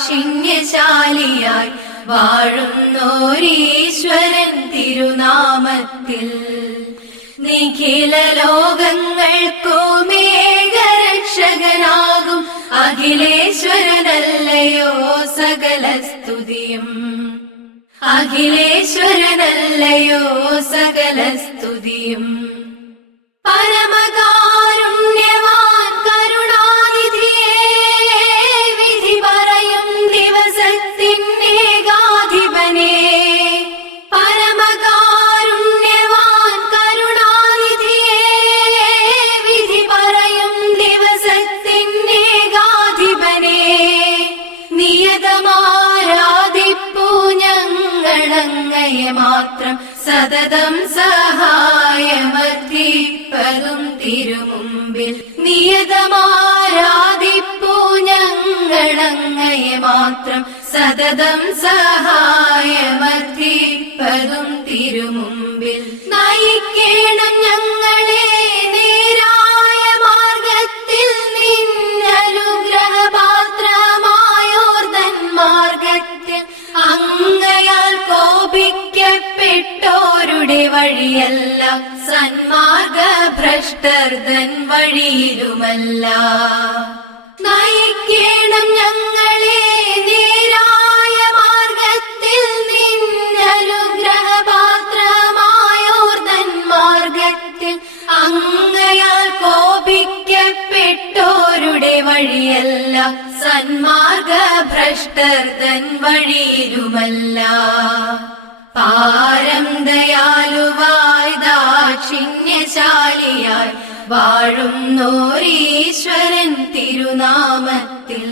ദാക്ഷിണ്യശാലിയായി വാഴുന്നോരീശ്വരൻ തിരുനാമത്തിൽ നിഖില ലോകങ്ങൾക്കുമേകരക്ഷകനാകും അഖിലേശ്വരനല്ലയോ സകല സ്തുതിയും. അഖിലേശ്വരനല്ലയോ സകല സ്തുതിയും. പരമകാരുണ്യവാൻ കരുണാനിധിയേ, വിധി പറയും ദിവസത്തിനേകാധിപനേ. പരമകാരുണ്യവാൻ കരുണാനിധിയേ, വിധി പറയും ദിവസത്തിനേകാധിപനേ. നിയതമാരാധിപ്പൂ ഞങ്ങളങ്ങയെ മാത്രം, സതതം സഹായമർത്തിപ്പതും തിരുമുമ്പിൽ. നിയതമാരാധിപ്പൂ ഞങ്ങളങ്ങയെ മാത്രം, സതതം സഹായമർത്തിപ്പതും തിരുമുമ്പിൽ. നയിക്കേണം ഞങ്ങളെ നേരായ മാർഗത്തിൽ, നിന്നനുഗ്രഹപാത്രമായോർതൻ മാർഗത്തിൽ. അങ്ങയാൽ കോപിക്കപ്പെട്ടോരുടെ വഴിയല്ല, സന്മാർഗഭ്രഷ്ടർതൻ വഴിയിലുമല്ല. നയിക്കേണം ഞങ്ങളെ നേരായ മാർഗത്തിൽ, നിന്നനുഗ്രഹപാത്രമായോർതൻ മാർഗത്തിൽ. അങ്ങയാൽ കോപിക്കപ്പെട്ടോരുടെ വഴിയല്ല, സന്മാർഗഭ്രഷ്ടർതൻ വഴിയിലുമല്ല. പാരം ദയാലുവായി ദാക്ഷിണ്യശാലിയായി വാഴുന്നോരീശ്വരൻ തിരുനാമത്തിൽ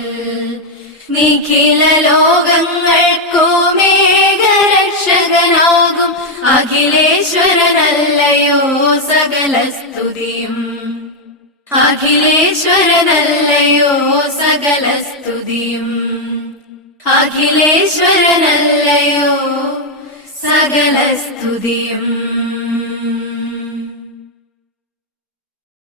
നിഖില ലോകങ്ങൾക്കുമേകരക്ഷകനാകും അഖിലേശ്വരനല്ലയോ സകല സ്തുതിയും. അഖിലേശ്വരനല്ലയോ സകല സ്തുതിയും. അഖിലേശ്വരനല്ലയോ സകല സ്തുതിയും.